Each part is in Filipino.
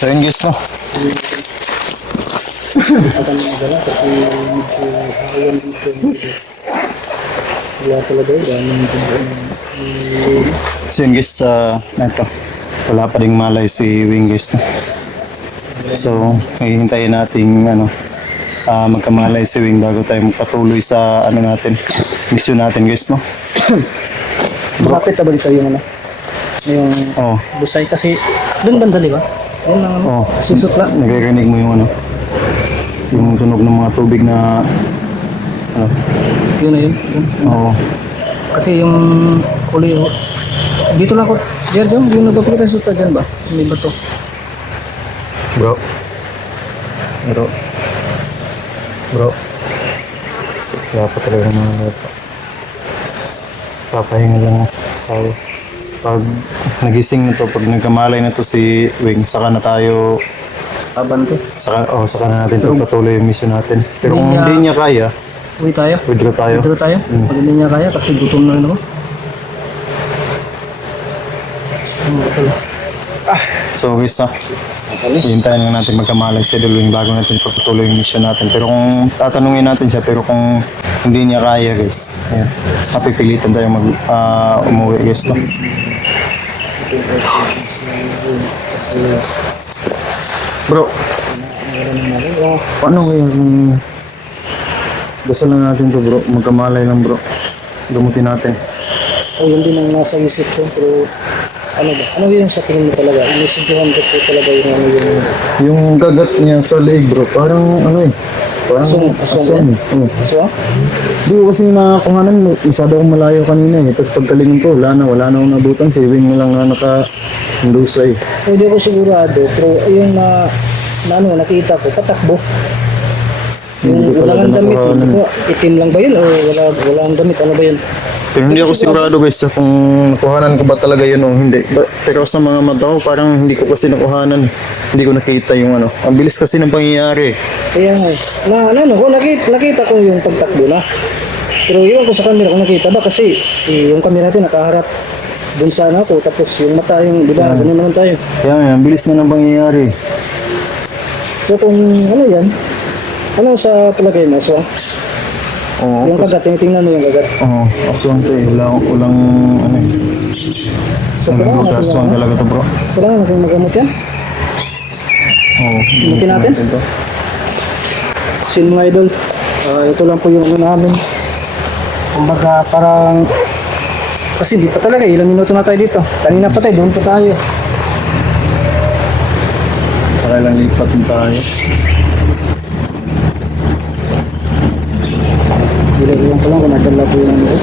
So yun guys, no? So yun guys, ito, wala pa ring malay si Wing guys, no? So hihintayin natin magkamalay si Wing bago tayo magpatuloy sa natin, mission natin guys, no? Bakit na balik sa'yo yung busay kasi doon banda, di ba? Yan lang susok lang. Nagre-rinig mo yung yung tunog ng mga tubig na yun na yun. Oo. Kasi yung huli dito lang ako, Jerjong, yung nagpapakita yung suta dyan ba? May bato. Bro. Kaya pa talaga mga ito. Papahinga lang tayo. Pag nagising na to, pag nagkamalay na to si Wing, saka na tayo Abante. saka na natin pagpatuloy yung mission natin. Pero kung hindi niya kaya, Uwi tayo. withdraw tayo. Withdraw tayo. Pag hindi niya kaya kasi gutom na rin ako. So guys, hintayin lang natin magkamalay si Wing bago natin pagpatuloy yung mission natin. Pero kung tatanungin natin siya, pero kung hindi niya kaya guys, ayan, mapipilitan tayo umuwi guys, no? Bro, paano kaya kung dasal lang natin to bro, magkamalay lang bro, gamutin natin. Yun din ang nasa isip ko, pero ano ba? Ano yung sa tingin mo talaga? Inisipjuhan ko po talaga Yung gagat niya sa leg bro, parang parang aswang. So? Di ko kasi nakakuhanan, masyado akong malayo kanina eh. Tapos pagkalingon ko, wala na akong nabutan. Si Wing na lang naka-handusay. Hindi ako sigurado, pero yung nakita ko, patakbo. Hindi ko talaga Walang damit, nakuhanan. itim lang ba yun o walang damit, ano ba yun? Pero hindi ako sigurado guys kung nakuhanan ko ba talaga yun o hindi. Pero sa mga mata ko, parang hindi ko kasi nakuhanan. Hindi ko nakita yung Ang bilis kasi ng pangyayari. Kaya nga, nakita ko yung pagtakbo na. Pero iwan ko sa camera kung nakita ba kasi yung camera natin nakaharap dun sa ako, tapos yung mata yung, di ba, ganun naman tayo. Kaya nga, ang bilis na ng pangyayari. So kung yan, ano sa palagay mo? So, Oo. yung kagat, tingnan mo yung kagat. Oo, aswang to eh. Walang So, aswang talaga to bro. kailangan natin magamot yan. Oo. Gamutin natin? to. Sin mga idol, ito lang po yung namin. Kumbaga parang, kasi di pa talaga, ilang minuto na tayo dito. Kanina pa tayo, doon pa tayo. Para lang lipat din tayo. Ilang pa lang kung nadala po yung ano.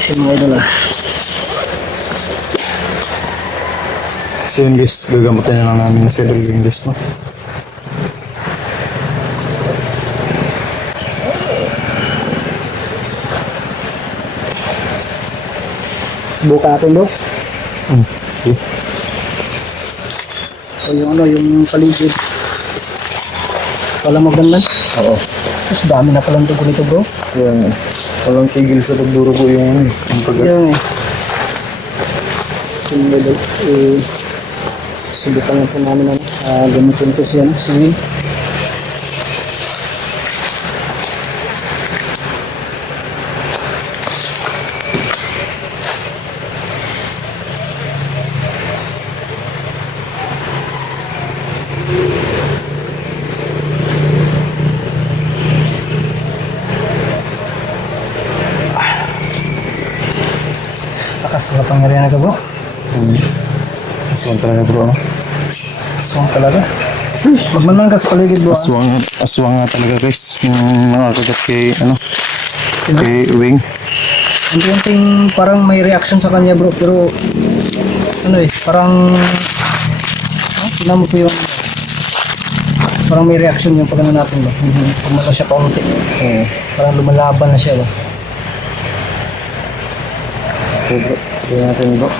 Sin mga idol So yun guys, gagamutin na lang namin na si Wing guys, no? buka natin bro. Okay. o yung ano, yung paligid. Wala maganda. Oo. Mas dami na palang dugo nito bro. Yan. Walang tigil sa pagdurugo yung pagkat. Yan eh. Subukan na po namin ano, gamitin ko siya, sige. Lakas na pangyarihan na ka bro. Aswang talaga bro. No? Aswang talaga. Magmanang ka sa paligid bro. Aswang nga talaga guys. Yung nakakagat kay kay Wing. Unti-unting parang may reaction sa kanya bro, pero ano eh, parang tingnan mo po yung parang may reaction yung pag ano natin bro. Pumala siya kaunti. Parang lumalaban na siya bro. Okay bro. Tignan natin bro.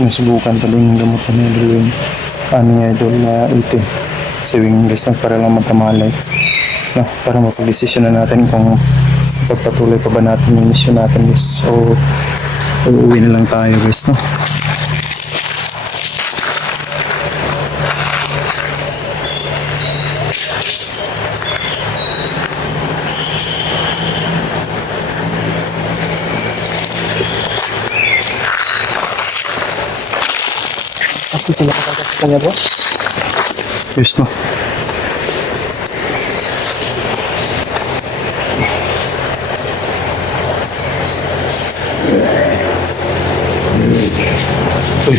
Sinusubukan pa din yung gamot na idol yung ano nga idol na ito si Wing guys na para lang magkamalay no, para mapag-desisyon na natin kung pagpatuloy pa ba natin yung mission natin guys o uuwi na lang tayo guys no. Kasi sila kakagat sa kanya bro. Yes no. Uy,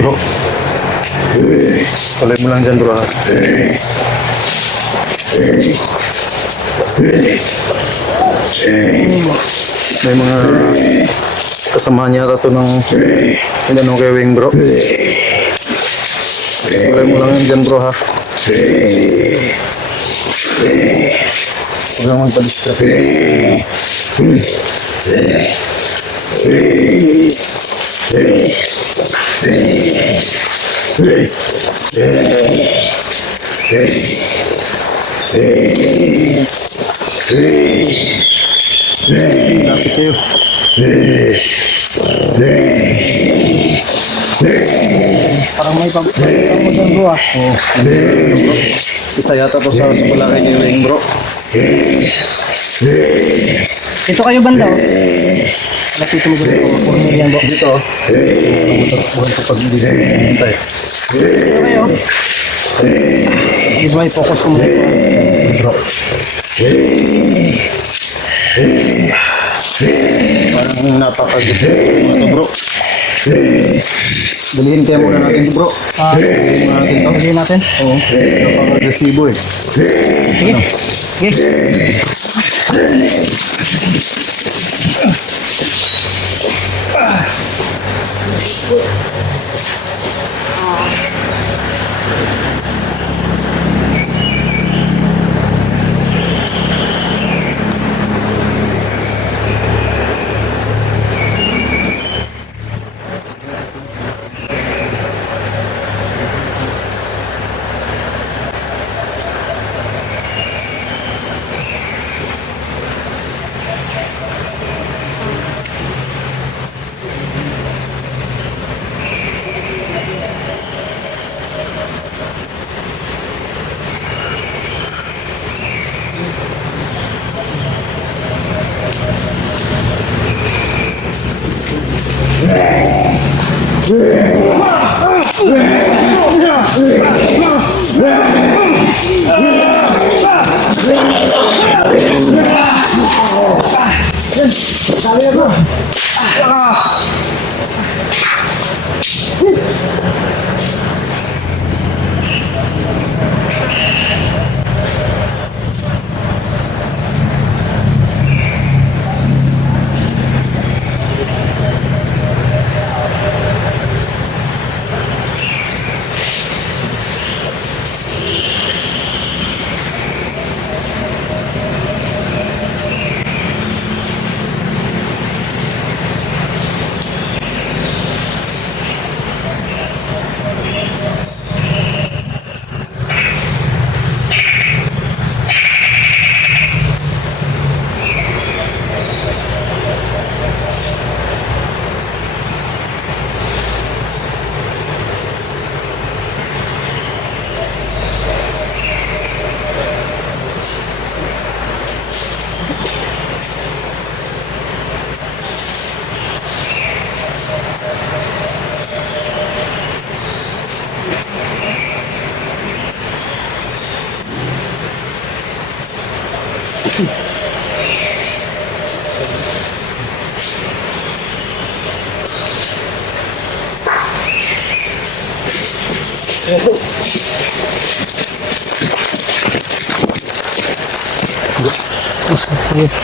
bro. Kalay mo lang dyan bro ha. May mga kasamahan yata to ng ganun kay Wing bro. Kalay mo lang dyan bro ha. Huwag lang magpa-distract. Lapit kayo. Parang may pagkakita mo dyan bro ah. Isa yata to sa palaki kay Wing bro. Ito kayo banda oh. Lapit mo dyan bro. Corner yan bro. Dito. Bukan sa pag-ibig. Hintay. Ito kayo. Is why focus ko muna bro. Parang napakagusto ito bro. Dalihin kaya muna natin ito bro. Dalihin natin. Oo. Napaka-agresibo eh. Sige. Sige.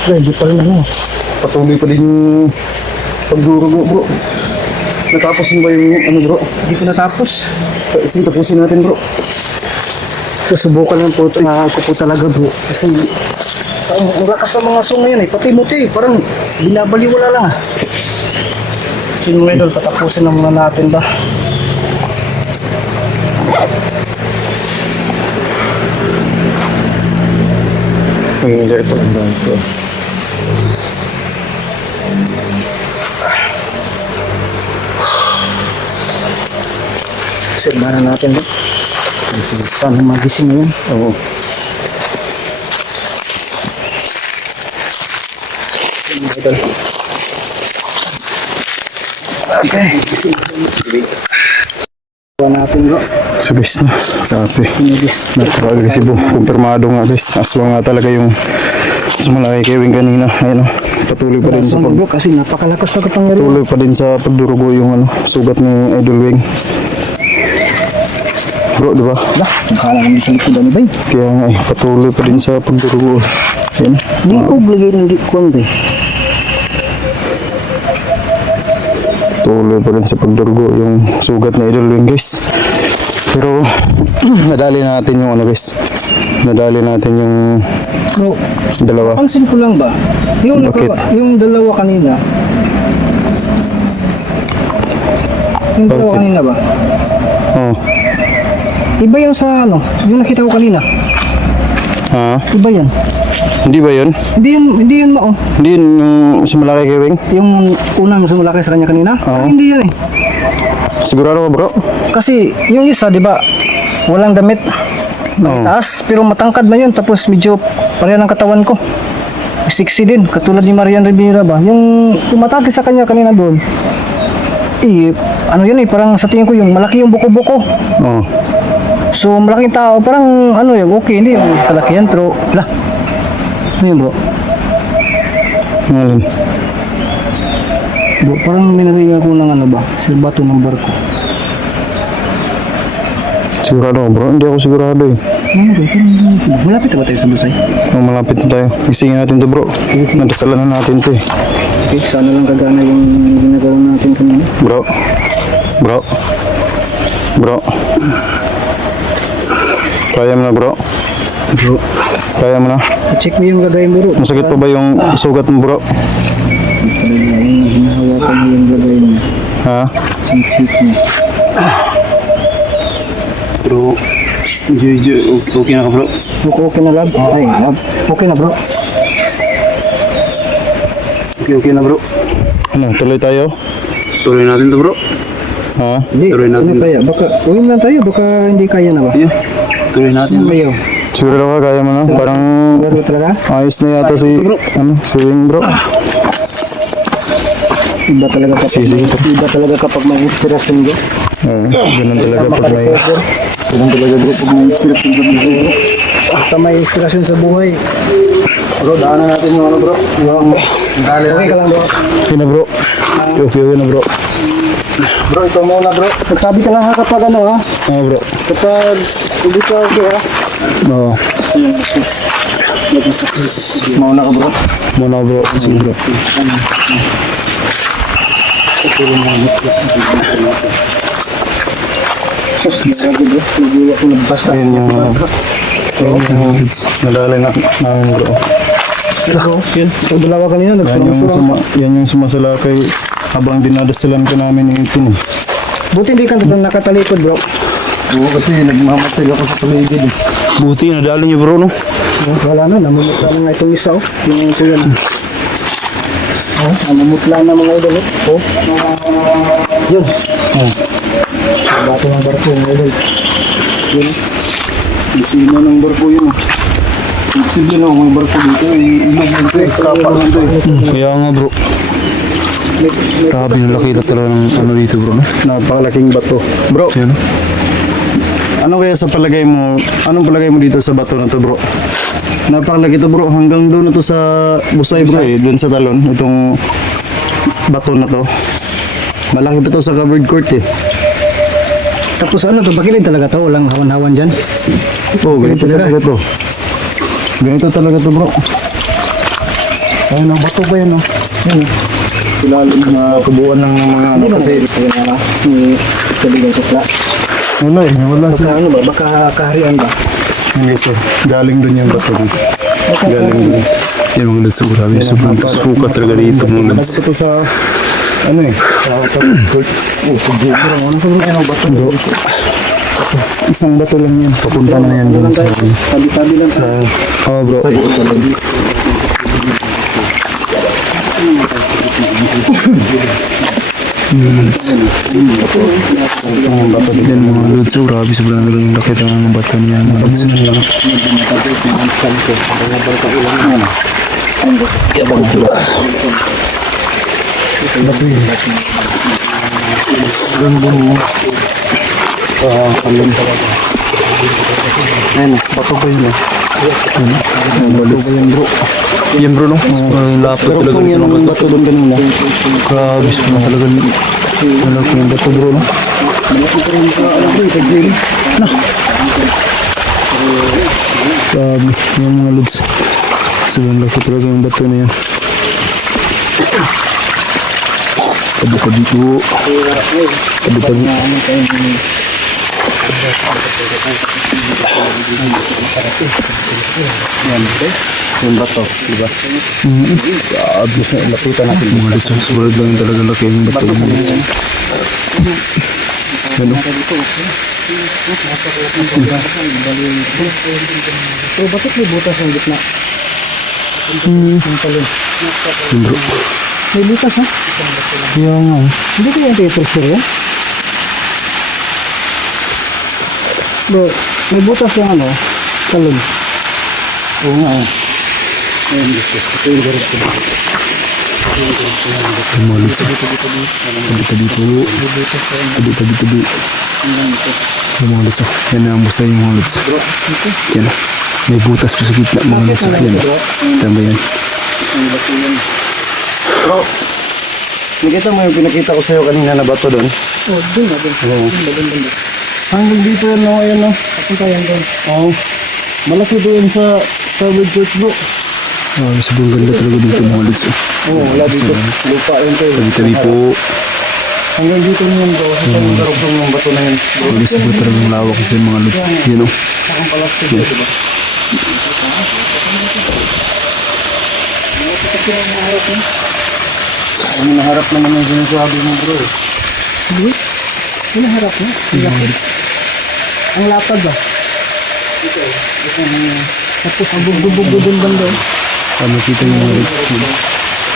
Hindi pa rin ano. Patuloy pa din yung pagdurugo bro. Natapos mo ba yung ano bro? Hindi pa natapos. Tapusin natin bro. Susubukan lang po ito na ako po talaga bro. Kasi ang lakas ng mga song ngayon eh. Pati muti parang binabaliwala lang ah. Kasi mga idol, tatapusin na muna natin ba? Hindi ito ang dami ko. Sirbahan natin ba? Sana magising ngayon. Oo. Mga idol. Okay. Buwan natin bro. So guys na. Grabe. Napaka-agresibo. Kumpirmado nga guys. Aswa nga talaga yung mas malaki kay Wing kanina. Ayun o. Patuloy pa rin sa Bro, kasi napakalakas na kapangyarihan. Patuloy pa din sa pagdurugo yung ano, sugat ni Idol Wing. Bro, di ba? Lah, kala namin sa likod ano ba yun? Kaya nga eh, patuloy pa din sa pagdurugo. Yan. Di ko blagay ng di ko ba eh. Patuloy pa rin sa pagdurugo yung sugat ni Idol Wing guys. Pero nadali natin yung ano guys. Nadali natin yung Bro, dalawa. pansin ko lang ba? Bakit? Yung dalawa kanina. Yung dalawa Bakit? kanina ba? Oh. Iba yung sa ano, yung nakita ko kanina. Ha? Iba yan. Hindi ba yun? Hindi yun mao. Hindi yun yung sa malaki kay Wing? Yung unang sumulaki sa kanya kanina. Oo. Ay, hindi yan eh. Sigurado ka bro? Kasi yung isa, di ba, walang damit. Oo. Taas, pero matangkad na yun. Tapos medyo pareha ng katawan ko. Sexy din, katulad ni Marian Rivera ba. Yung tumatake sa kanya kanina doon. Eh, ano yun eh, parang sa tingin ko yung malaki yung buko-buko. Oo. So, malaking tao, parang ano yun, okay, hindi yung kalakihan, pero, lah. Ano yun bro? Ngayon. Bro, parang minaringan ko ng ano ba, sa bato ng barko. Sigurado ka bro? Hindi ako sigurado eh. Ano ba, malapit na ba tayo sa Busay? Malapit na tayo. Isingin natin to bro. Nadasalan na natin to eh. Okay, sana lang kagana yung ginagawa natin kanina. Bro. Bro. Bro. Kaya mo na bro? Bro, Kaya mo na? check mo yung lagay mo bro. Masakit pa ba yung sugat mo bro? Talaga, yung hinahawakan mo yung lagay mo. Ha? Yung check mo. Bro. Okay na ka bro? Okay na lab? Ay, lab. Okay na bro. Okay na bro. Ano, tuloy tayo? Tuloy natin to bro. Ha? Hindi, Tuloy natin. ano kaya? Baka, uwin lang tayo, baka hindi kaya na ba? Yeah. Tuloy natin. Ano kayo? Siguro ka kaya mo na? Parang Garo talaga? ayos na yata si Wing bro. Iba talaga kapag, Sige. iba talaga kapag may inspirasyon bro. Oo, ganun talaga pag may... Ganun talaga bro, pag may inspirasyon sa buhay bro. Basta may inspirasyon sa buhay. Bro, daanan natin yung ano bro. Yung okay ka lang bro. Okay na bro. Okay na bro. Bro, ito muna bro. Nagsabi ka lang ha kapag ano ha. Oo bro. Kapag hindi ka okay ha. Oo. Mauna ka bro. Muna bro. Sige bro. Sus, grabe bro. Nag-iwa ko nagbasa. Ayun yung... Ayun yung... Nadali na namin bro. Bro, yun. Ang dalawa kanina, Yan yung sumasalakay habang dinadasalan ka namin yung itin eh. Buti hindi ka nakatalikod bro. Oo kasi nagmamatay ako sa paligid eh. Buti nadali niyo bro no? Wala na, namumutla na nga itong isa oh. Yung ito yan. Oh, namumutla na mga idol oh. Yun. Oh. Bato ng barko mga idol. Yun. Isina ng barko yun oh. Imposible na mga barko dito eh. Ilog lang ito eh. Sapa lang ito eh. Kaya nga bro. Grabe yung laki na talaga ng ano dito bro no? Napakalaking bato. Bro. Yun. Ano kaya sa palagay mo, anong palagay mo dito sa bato na to bro? Napakalaki to bro, hanggang doon na to sa Busay bro eh, doon sa talon, itong bato na to. Malaki pa to sa covered court eh. Tapos ano to, bakilid talaga to, walang hawan-hawan dyan. Oh, ganito talaga to. Ganito talaga to, bro. Ayun, ang bato ba yan, no? Ayun. Ilalim na tubuan ng mga ano kasi. Kaligan sa pla. Wala eh, wala Baka ano ba, baka kaharian ba? Hindi sir, galing dun yung bato, guys. Galing dun. Yung mga laso, grabe. Sukat talaga dito mga laso. Ito sa, ano eh, sa ano sa bato, bro. Isang bato lang yan. Papunta na yan dun sa... Tabi-tabi lang sa... Oh bro. Ang bato din mga lods. So grabe, sobrang lang yung lakit ang bato niya. Yabang ito ba? Bato yun. Gandun mo. Kalun talaga. Ayun, bato ba yun? Bato ba yun bro? Yan bro no? Lapot talaga. Pero kung yan ang bato doon kanina. Grabe na talaga. Malaki yung bato bro no? Malaki pa rin sa ano bro, sa grill. Na. Grabe. Yung mga lods. Sobrang laki talaga yung bato na yan. Tabi-tabi po. Tabi-tabi. Yan, yung bato, diba? Abis na lapitan natin. Mga lods, susunod lang yung talaga laki yung bato. Ano? Pero bakit may butas ang gitna? Yung talon. Yung bro. May butas ha? Kaya nga. Hindi ko yung paper yan? Bro, may butas yung ano, talon. Oo nga. Ayun, ito yung garip ko. Mga lods. Tabi-tabi po. Tabi-tabi. Yung mga lods. Yan na ang busta yung mga lods. Yan. May butas pa sa gitna mga lods. Yan. Tama yan. Bro, nakita mo yung pinakita ko sa'yo kanina na bato doon? Oh, dun na, dun. Hanggang dito yan, no? Ayan, no? Papunta yan dun. Oo. Malaki doon sa covered church, bro. Sobrang ganda talaga dito mga lods. Oo, wala dito. Lupa yun to. Tabi-tabi po. Hanggang dito niyan bro. Sa yung garugtong yung bato na yun. Alis na po talagang lawak kasi mga lods. Yan, no? Ang palastik yun, diba? Ang naharap naman yung sinasabi mo, bro. Hindi? Hinaharap na. Ang lapad ba? Tapos ang bugdubugdubong banda. Makita yung mga lods.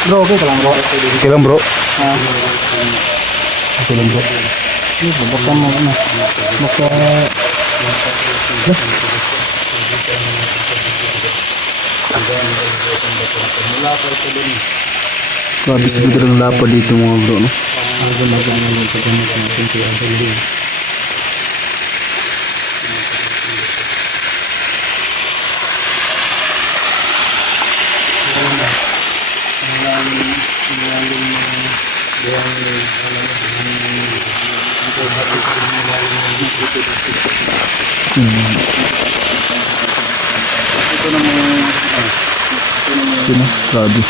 Bro, okay ka lang bro. Okay lang, bro. Ah, Okay lang, bro. baka mo ano. Baka... Grabe sa dito ng lapad dito mga bro, no? Ito na, grabe.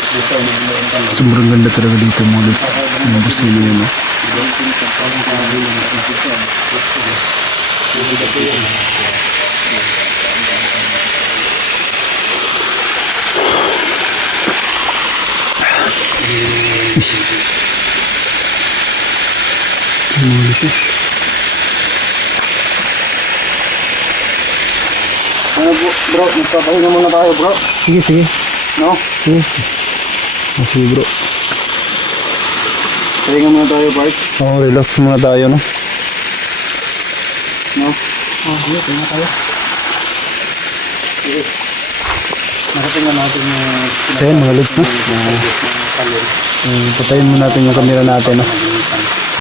Sobrang ganda talaga dito mga lods. Ang gusto nyo yun, no? Mga lods, eh. Ano bro, magpapahinga muna tayo bro. Sige, sige. No? Sige. Sige, bro. Pahinga muna tayo Bart. Oh, relax muna tayo, no? No? Oh, hindi, pahinga tayo. Sige. Nakatingnan natin yung... So yan, mga lods, no? Patayin mo natin yung camera natin, no?